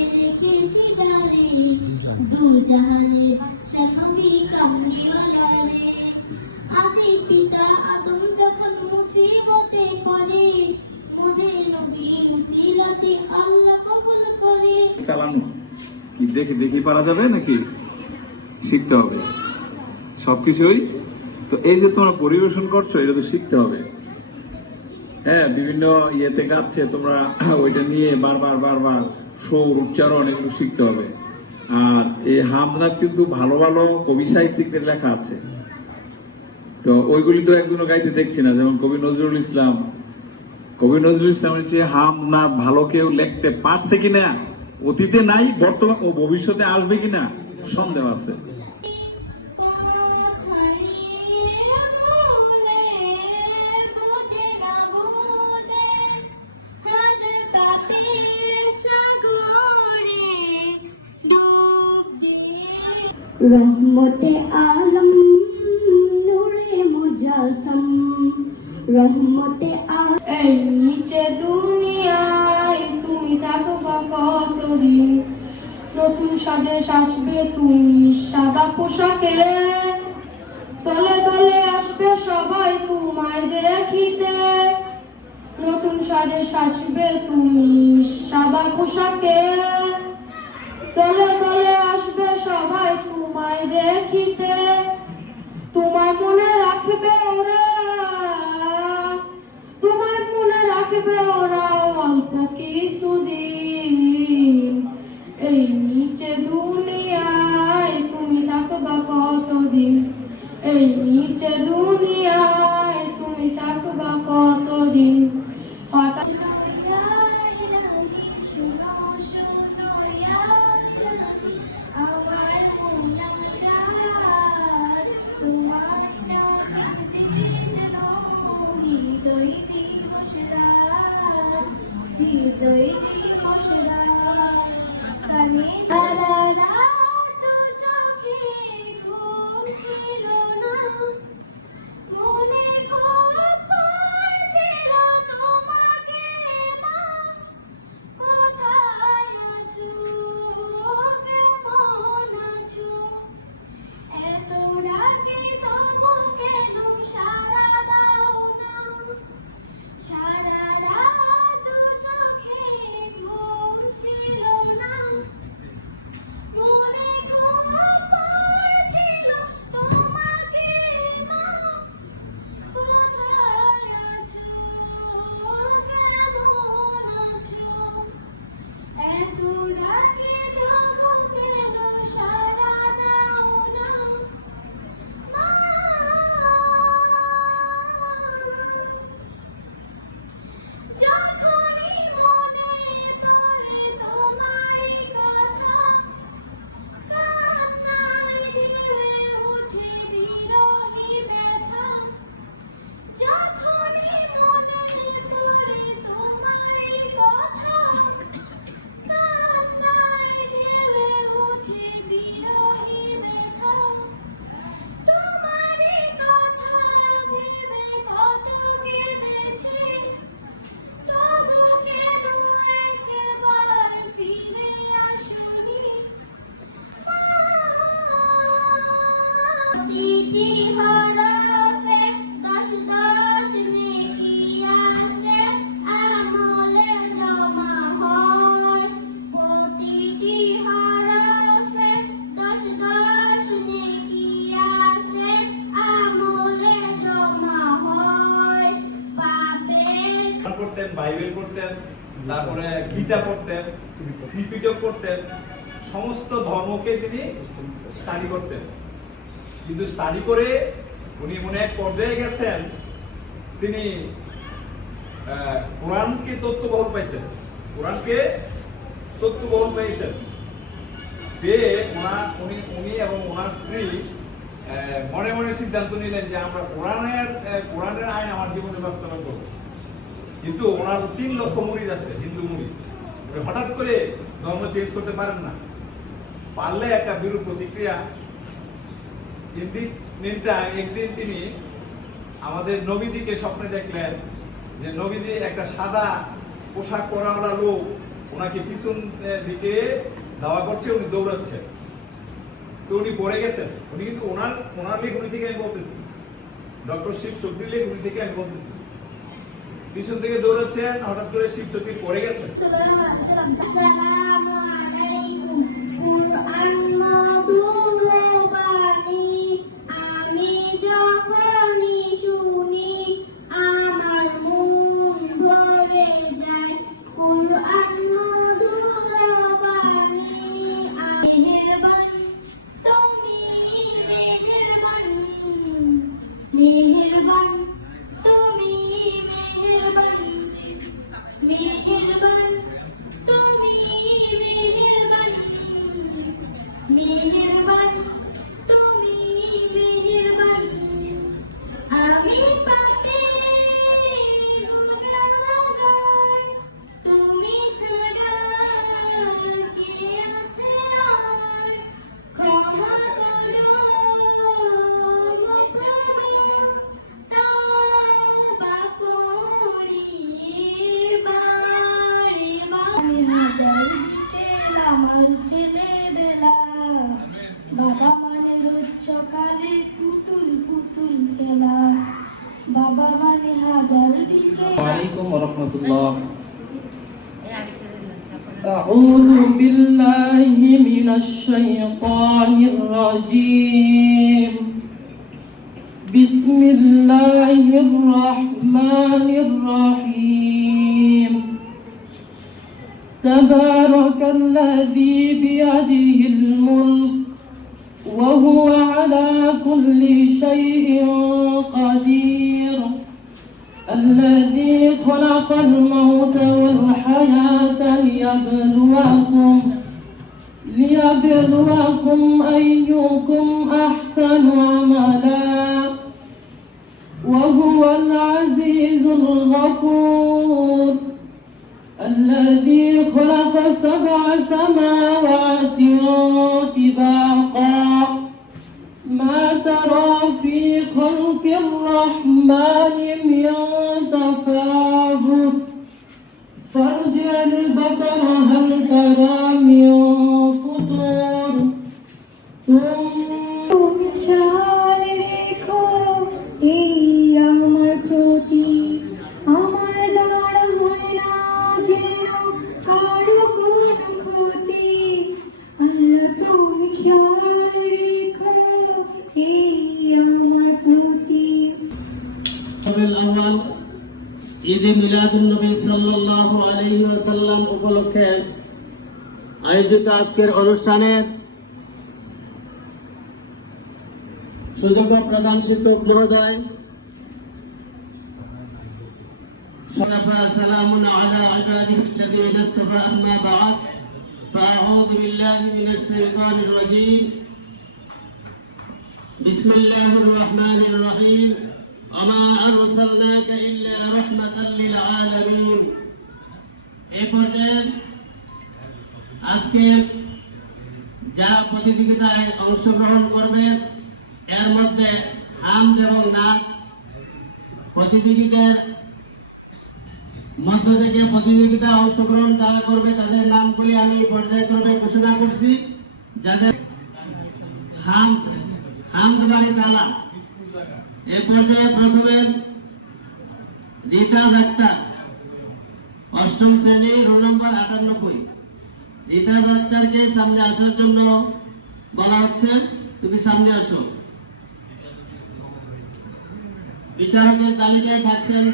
রেখেছি জানে দু জাহানের বাদশা আমি কামলিওয়ালা রে। আদি পিতা আদম যখন মুসিবতে পড়ে মোদের নবীর উসিলাতে আল্লাহ কবুল করে। চালানো কি দেখে দেখে পারা যাবে নাকি শিখতে হবে সবকিছুই। তো এই যে তোমরা পরিবেশন করছো এটা তো শিখতে হবে। হ্যাঁ, বিভিন্ন ইয়েতে গাচ্ছে তোমরা ওইটা নিয়ে বারবার বারবার সুর উচ্চারণ এগুলো শিখতে হবে। আর এই হামনাথ কিন্তু ভালো ভালো কবি সাহিত্যিকদের লেখা আছে, তো ওইগুলি তো একজনও গাইতে দেখছি না। যেমন কবি নজরুল ইসলাম, কবি নজরুল ইসলামের চেয়ে হামনাথ ভালো কেউ লিখতে পারছে কিনা, অতীতে নাই, বর্তমান ও ভবিষ্যতে আসবে কিনা সন্দেহ আছে। রহমতে আলম নূরে মুজাসম রহমতে এই নিচে দুনিয়ায় তুমি থাকবা কতদিন, নতুন সাজে আসবে তুমি সাদা পোশাকে, তলে তলে আসবে সবাই তোমায় দেখিতে, নতুন সাজে আসবে তুমি সাদা পোশাকে, তলে তলে আসবে সবাই তোমায় দেখিতে, তোমায় মনে রাখবে ওরা, তোমায় মনে রাখবে ওরা অল্প কিছুদিন। এই নিচে দুনিয়ায় তুমি থাকবা কতদিন, এই নিচে দুনিয়ায় তুমি থাকবা কতদিন। হঠাৎ পড়তেন, বাইবেল পড়তেন, তারপরে গীতা পড়তেন, ত্রিপিটক পড়তেন, সমস্ত ধর্মকে তিনি স্টাডি করতেন। কিন্তু স্টাডি করে উনি এমন এক পর্যায়ে গেছেন, তিনি কোরআনকে তত্ত্ববহল পাইছেন, কোরআনকে তত্ত্ববহল পেয়েছেন পেয়ে উনি এবং ওনার স্ত্রী মনে মনে সিদ্ধান্ত নিলেন যে আমরা কোরআনের আইন আমার জীবনে বাস্তবায়ন করবো। কিন্তু ওনার 3 লক্ষ মুরিদ আছে, হিন্দু মুরিদ, হঠাৎ করে ধর্ম চেঞ্জ করতে পারেন না, পারলে একটা বিরূপ প্রতিক্রিয়া। একদিন তিনি আমাদের নবীজিকে স্বপ্নে দেখলেন যে নবীজি একটা সাদা পোশাক পরাওয়ালা লোক ওনাকে পিছন দিকে দাওয়া করছে, উনি দৌড়াচ্ছেন, তো উনি পড়ে গেছেন। উনি কিন্তু ওনার লেখনী থেকে আমি বলতেছি, ডক্টর শিব শক্তির লেখনী থেকে আমি বলতেছি, পিছন থেকে দৌড়াচ্ছেন, হঠাৎ করে শিব শক্তি পড়ে গেছেন। আসসালামু আলাইকুম। কুরআন মধুর বাণী আমি যখনই শুনি আমার মন ভরে যায়। কুরআন মধুর বাণী আমি মেহেরবান, তুমি মেহেরবান, মেহেরবান, তুমি মেহেরবান, মেহেরবান, তুমি মেহেরবান, মেহেরবান, তুমি মেহেরবান। আমি পাপী গুনাহগার, তুমি ছাড়া কে আছে আর? ক্ষমা করো গো প্রভু, তওবা করি বারে বারে। হাজার বিকেল আমার ছেলেবেলা, বাবা মানে রোজ সকালে পুতুল পুতুল খেলা, বাবা মানে হাজার বিকেল। عليكم ورحمة الله. أعوذ بالله من الشيطان الرجيم. بسم الله الرحمن الرحيم. تبارك الذي بيده الملك وهو على كل شيء قدير. الذي خلق الموت والحياة ليبلوكم أيكم أحسن عملا وهو العزيز الغفور. الذي خلق 7 سماوات طباقا ما ترى في خلق الرحمن من تفاوت فارجع البصر هل ترى من فطور তুমি খেয়াল রেখো এই আমার প্রতি, আমার দ্বারা হয় না যেন কারো কোনো ক্ষতি। আল্লাহ তুমি খেয়াল রেখো এই আমার প্রতি। الأول ঈদ মিলাদুন নবী সাল্লাল্লাহু আলাইহি ওয়াসাল্লাম উপলক্ষে আয়োজিত আজকের অনুষ্ঠানের সুযোগ্য প্রধান শিক্ষক মহোদয়, سلام على عباده الذين اصطفى أما بعد فأعوذ بالله من الشيطان الرجيم. بسم الله الرحمن الرحيم. وما أرسلناك إلا رحمة للعالمين. এই পর্যায়ে আজকে যারা প্রতিযোগিতায় অংশগ্রহণ করবে এর মধ্যে হামদ এবং নাত প্রতিযোগীদের মধ্য থেকে প্রতিযোগিতায় অংশগ্রহণ যারা করবে তাদের নামগুলি আমি পর্যায়ক্রমে ঘোষণা করছি। যাদের হামদ বাড়ি তালা, এ পর্যায়ে প্রথমে রিতাজ আক্তার, 8ম শ্রেণী, রোল নম্বর 98। রিতাজ আক্তারকে সামনে আসার জন্য বলা হচ্ছে, তুমি সামনে আসো। বিচারকের তালিকায় থাকছেন